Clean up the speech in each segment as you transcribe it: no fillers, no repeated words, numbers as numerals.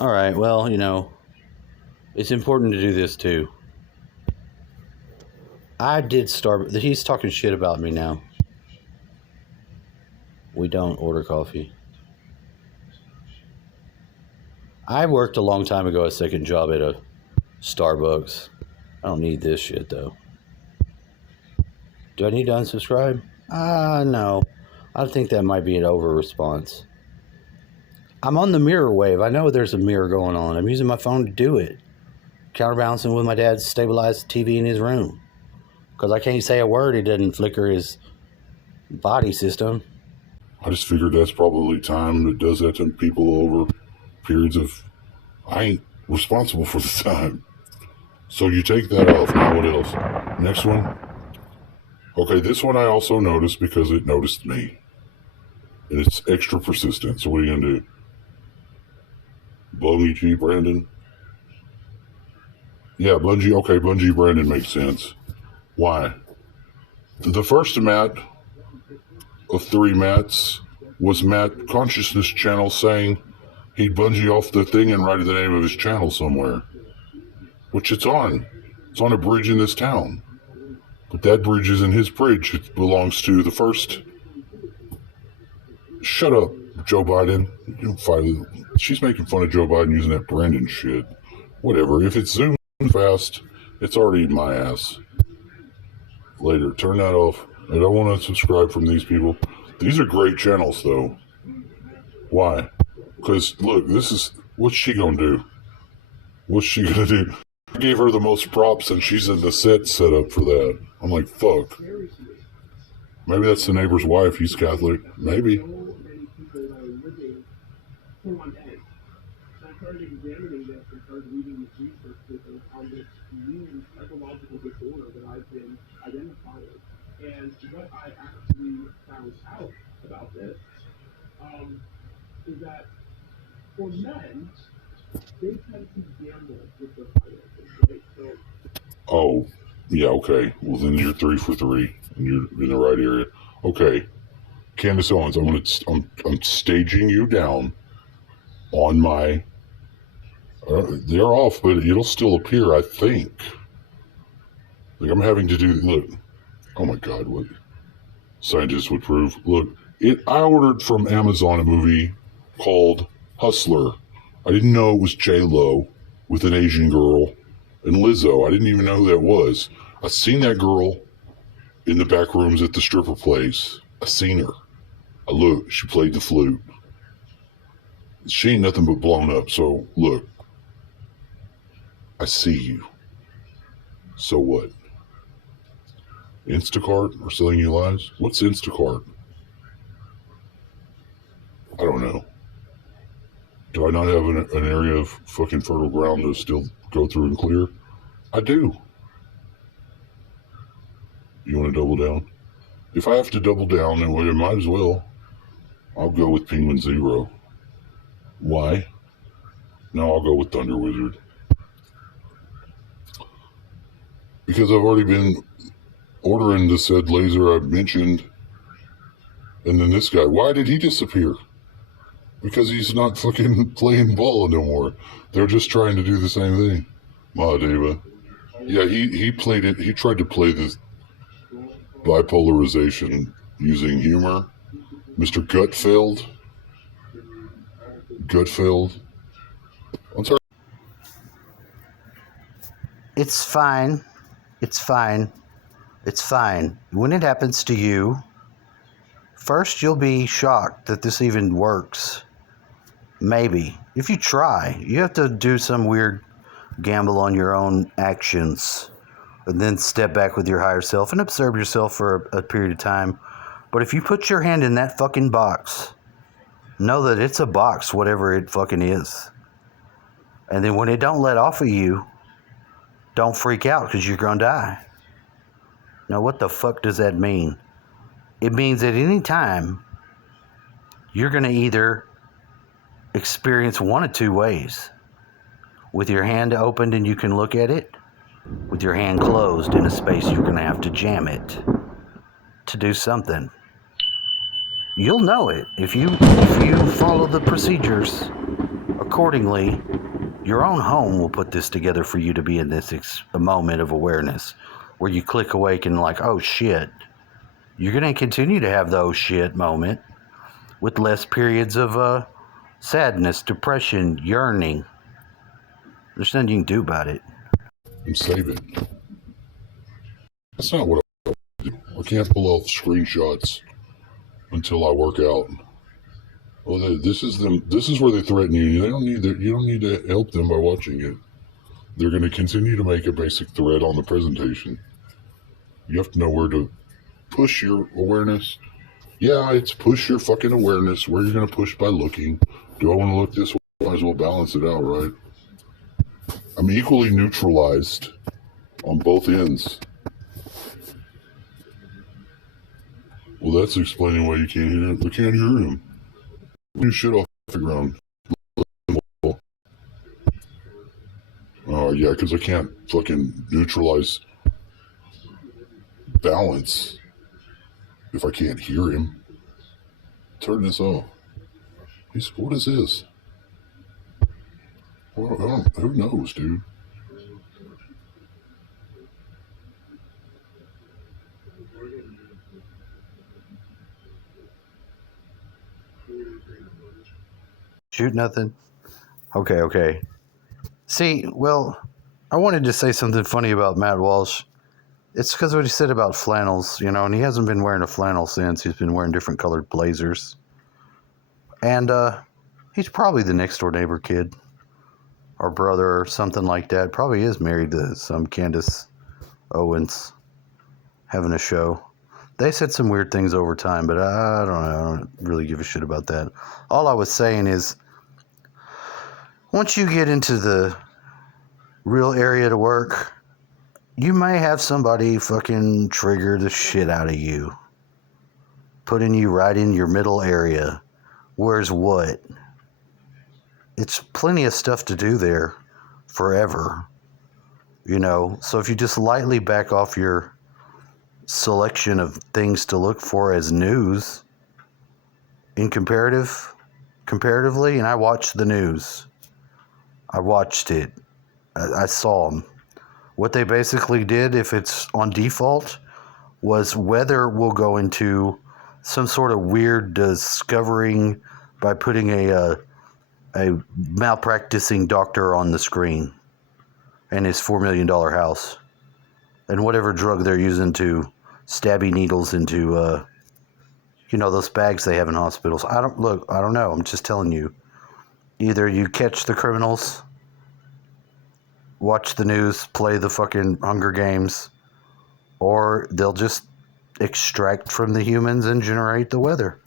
All right, well, it's important to do this too. I did start. He's talking shit about me now. We don't order coffee. I worked a long time ago a second job at a Starbucks. I don't need this shit though. Do I need to unsubscribe? No. I think that might be an over response. I'm on the mirror wave. I know there's a mirror going on. I'm using my phone to do it. Counterbalancing with my dad's stabilized TV in his room. Because I can't say a word, he doesn't flicker his body system. I just figured that's probably time that does that to people over periods of... I ain't responsible for the time. So you take that off. Now what else? Next one. Okay, this one I also noticed because it noticed me. And it's extra persistent. So what are you going to do? Blowy G. Brandon? Yeah, Bungie. Okay, Bungie Brandon makes sense. Why? The first Matt of 3 Matts was Matt Consciousness Channel saying he'd bungee off the thing and write the name of his channel somewhere. Which it's on. It's on a bridge in this town. But that bridge isn't his bridge. It belongs to the first. Shut up, Joe Biden. She's making fun of Joe Biden using that Brandon shit. Whatever. If it's zoomed fast, it's already my ass. Later. Turn that off. I don't want to subscribe from these people. These are great channels, though. Why? Because, look, this is... What's she gonna do? What's she gonna do? I gave her the most props, and she's in the set up for that. I'm like, fuck. Maybe that's the neighbor's wife. He's Catholic. Maybe. And what I actually found out about this is that for men, they tend to gamble with their finances, right? So, oh, yeah, okay. Well, then you're 3 for 3, and you're in the right area. Okay, Candace Owens, I'm staging you down on my. They're off, but it'll still appear, I think. Like I'm having to do. Look, oh my God, what scientists would prove. Look, I ordered from Amazon a movie called Hustler. I didn't know it was J-Lo with an Asian girl and Lizzo. I didn't even know who that was. I seen that girl in the back rooms at the stripper place. I seen her. I looked. She played the flute. She ain't nothing but blown up. So look, I see you. So what? Instacart are selling you lies? What's Instacart? I don't know. Do I not have an area of fucking fertile ground to still go through and clear? I do. You want to double down? If I have to double down, then I might as well. I'll go with Penguin Zero. Why? No, I'll go with Thunder Wizard. Because I've already been ordering the said laser I mentioned. And then this guy, why did he disappear? Because he's not fucking playing ball no more. They're just trying to do the same thing. Mahadeva. Yeah, he played it. He tried to play this bipolarization using humor. Mr. Gutfeld. I'm sorry. It's fine. It's fine. It's fine. When it happens to you, first you'll be shocked that this even works. Maybe. If you try, you have to do some weird gamble on your own actions and then step back with your higher self and observe yourself for a period of time. But if you put your hand in that fucking box, know that it's a box, whatever it fucking is. And then when it don't let off of you, don't freak out because you're going to die. Now, what the fuck does that mean? It means at any time, you're going to either experience one of 2 ways. With your hand opened and you can look at it. With your hand closed in a space, you're going to have to jam it to do something. You'll know it if you follow the procedures accordingly, your own home will put this together for you to be in this a moment of awareness where you click awake and like, oh shit. You're going to continue to have the oh shit moment with less periods of sadness, depression, yearning. There's nothing you can do about it. And save it. That's not what I do. I can't pull out screenshots until I work out. Well, this is them. This is where they threaten you. You don't need to help them by watching it. They're going to continue to make a basic thread on the presentation. You have to know where to push your awareness. Yeah, it's push your fucking awareness. Where you're going to push by looking. Do I want to look this way? Might as well balance it out, right? I'm equally neutralized on both ends. Well, that's explaining why you can't hear him. We can't hear him. You shit off the ground. Oh, yeah, because I can't fucking neutralize balance if I can't hear him. Turn this off. What is this? Well, who knows, dude? Shoot nothing? Okay. See, well, I wanted to say something funny about Matt Walsh. It's because what he said about flannels, and he hasn't been wearing a flannel since. He's been wearing different colored blazers. And he's probably the next door neighbor kid or brother or something like that. Probably is married to some Candace Owens having a show. They said some weird things over time, but I don't know. I don't really give a shit about that. All I was saying is, once you get into the real area to work, you may have somebody fucking trigger the shit out of you. Putting you right in your middle area. Where's what? It's plenty of stuff to do there forever. So if you just lightly back off your selection of things to look for as news in comparatively, and I watched the news. I watched it. I saw them. What they basically did, if it's on default, was weather will go into some sort of weird discovering by putting a malpracticing doctor on the screen and his $4 million house and whatever drug they're using to stabby needles into those bags they have in hospitals. I don't know. I'm just telling you. Either you catch the criminals, watch the news, play the fucking Hunger Games, or they'll just extract from the humans and generate the weather.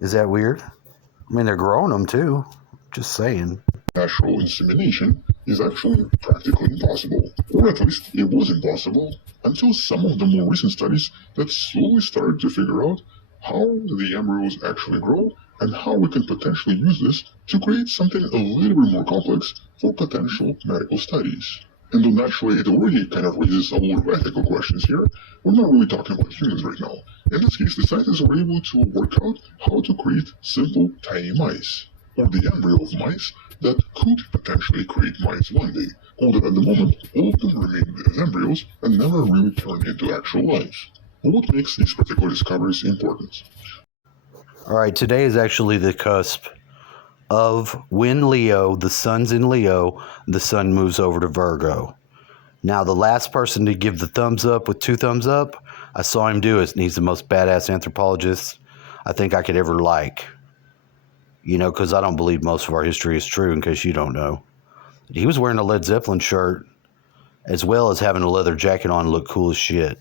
Is that weird? I mean, they're growing them too. Just saying. Natural insemination is actually practically impossible, or at least it was impossible until some of the more recent studies that slowly started to figure out how the embryos actually grow and how we can potentially use this to create something a little bit more complex for potential medical studies. And though naturally it already kind of raises a lot of ethical questions here, we're not really talking about humans right now. In this case, the scientists were able to work out how to create simple, tiny mice, or the embryo of mice that could potentially create mice one day, although at the moment all of them remain as embryos and never really turn into actual life. What makes these particular discoveries important? All right, today is actually the cusp of when the sun's in Leo, the sun moves over to Virgo. Now, the last person to give the thumbs up with 2 thumbs up, I saw him do it, and he's the most badass anthropologist I think I could ever like. Because I don't believe most of our history is true, in case you don't know. He was wearing a Led Zeppelin shirt, as well as having a leather jacket on, look cool as shit.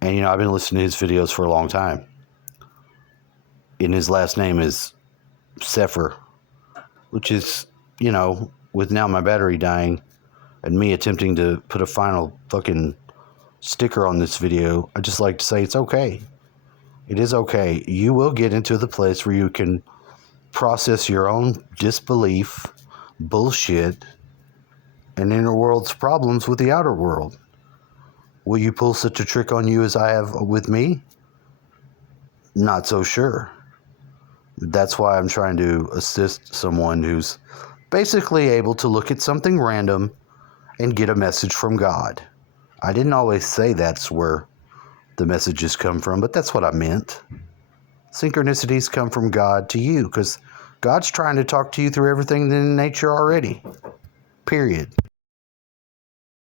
And, I've been listening to his videos for a long time. And his last name is Sefer, which is, with now my battery dying and me attempting to put a final fucking sticker on this video, I just like to say it's okay. It is okay. You will get into the place where you can process your own disbelief, bullshit, and inner world's problems with the outer world. Will you pull such a trick on you as I have with me? Not so sure. That's why I'm trying to assist someone who's basically able to look at something random and get a message from God. I didn't always say that's where the messages come from, but that's what I meant. Synchronicities come from God to you because God's trying to talk to you through everything in nature already. Period.